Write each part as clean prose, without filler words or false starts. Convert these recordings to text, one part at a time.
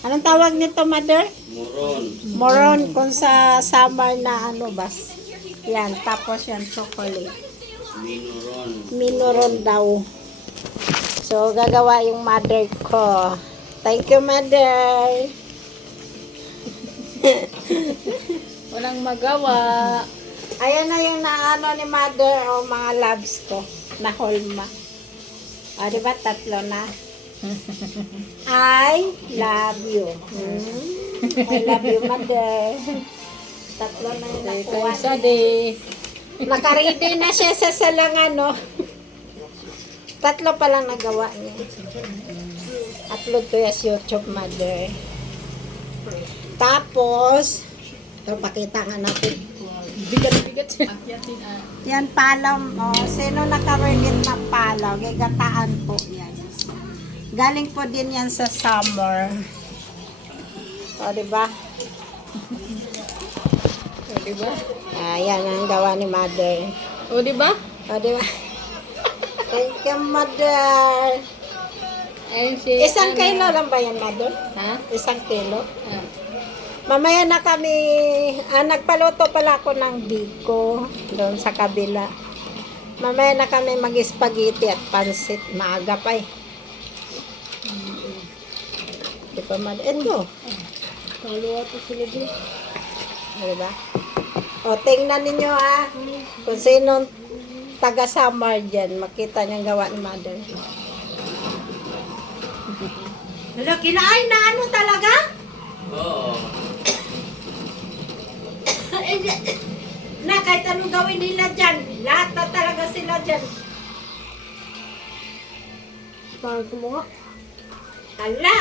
Anong tawag nito, mother? Moron. Moron kung sa summer na ano bas. Yan, tapos yan, chocolate. Minoron. Minoron daw. So, gagawa yung mother ko. Thank you, mother. Walang magawa. Ayan na yung naano ni mother o mga loves ko. Na holma. O, diba? Tatlo na. I love you. I love you, mother. Tatlo na yung nakuha. Kaysa de. Nakaready na siya sa salangan, no? Tatlo pa lang nagawa niya. Upload to yung YouTube, mother. Tapos, ito, pakita nga natin. Bigat-bigat siya. Akyatin Yan, palaw. Oh, sino nakaregit ng palaw? Gigataan po yan. Galing po din yan sa summer. O, diba? O, diba? Ayan ang gawa ni mother. O, diba? O, diba? Thank you, mother. Ayun si... Isang kilo lang ba yan, mother? Ha? Isang kilo? Ah. Mamaya na kami, nagpaluto pala ako ng biko doon sa kabila. Mamaya na kami mag-spaghetti at pansit. Maaga pa eh. Di pa and go. Kaluwa po sila din. Diba? O, tingnan ninyo kung sino taga-summer dyan. Makita niyang gawa ni mother. Hello, kinain na ano talaga? Oo. Na, kahit anong gawin nila dyan, lahat na talaga sila dyan. Parang mo nga. Hala!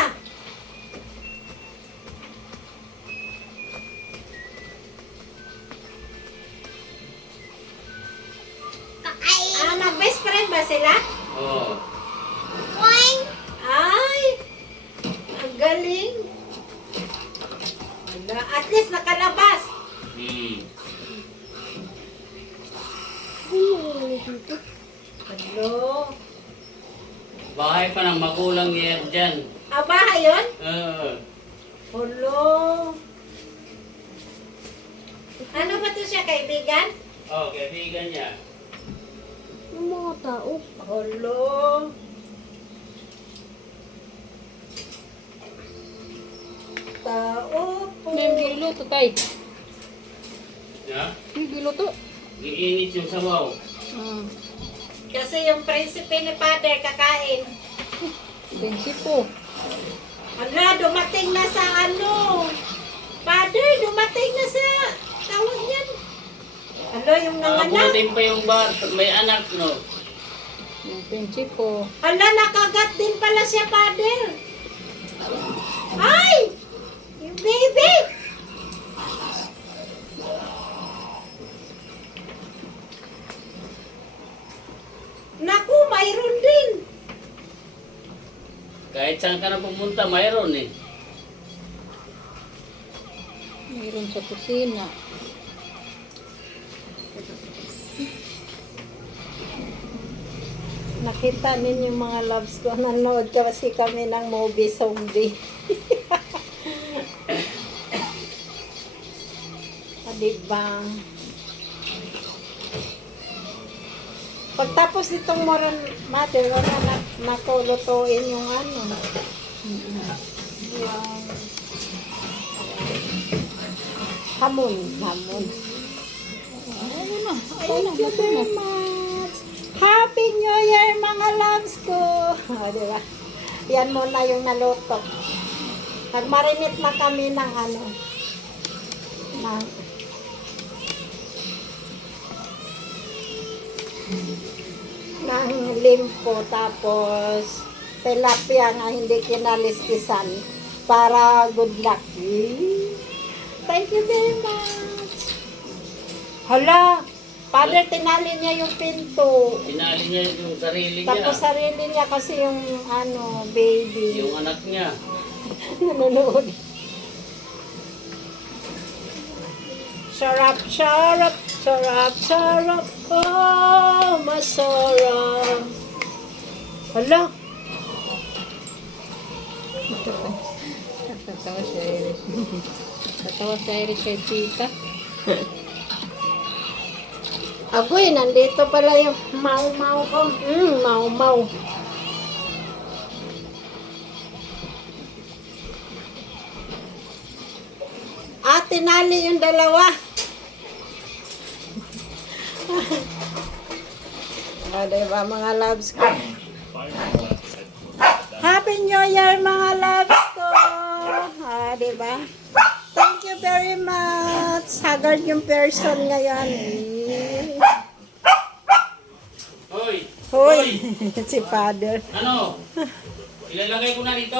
Mag-best friend ba sila? Oo. Ay! Ang galing! Hala, at least nakalabas. Hello? Bahay pa ng magulang niya dyan. Bahay yun? Oo. Hello? Ano ba to siya, kaibigan? Oh, kaibigan niya. Yung mga tao. Hello? Tao po. May biluto tayo. Ha? May biluto. Iinit yung sabaw. Kasi yung prinsipe ni Father kakain. Bensipo. Hala, dumating na sa ano. Father, dumating na sa tawag yan. Hala, yung nanganak. Nakabutin pa yung bar. May anak, no? Yung bensipo. Hala, nakagat din pala siya, Father. Ay! Yung baby! Naku, mayroon din. Kahit saan ka na pumunta, mayroon eh. Mayroon sa kusina. Nakita ninyo mga loves ko, nanood kasi kami ng movie zombie. Diba? Pagtapos nitong moron, mother, wala na nakulutuin yung ano. Yung hamon. Ayun na. Thank you very much. Happy New Year, mga loves ko. O, diba? Yan muna yung naluto. Nagmarinate na kami ng ano. Ng limpo, tapos tilapia nga hindi kinaliskisan para good luck. Thank you very much. Hala, Father, tinali niya yung pinto. Tinali niya yung sarili niya. Tapos sarili niya kasi yung ano, baby. Yung anak niya. Nanonood. Sarap, sarap, sarap, sarap. Oh, masarap. Hala. Tatawa si Iris. Tatawa si Iris kay Tita. Agoy, nandito pala yung mau-mau ko. Mau-mau. Tinali yung dalawa. Diba mga loves ko? Happy New Year mga loves ko! Diba? Thank you very much. Haggard yung person ngayon. Hoy! Hoy! Si Father. Ano? Ilalagay ko na dito?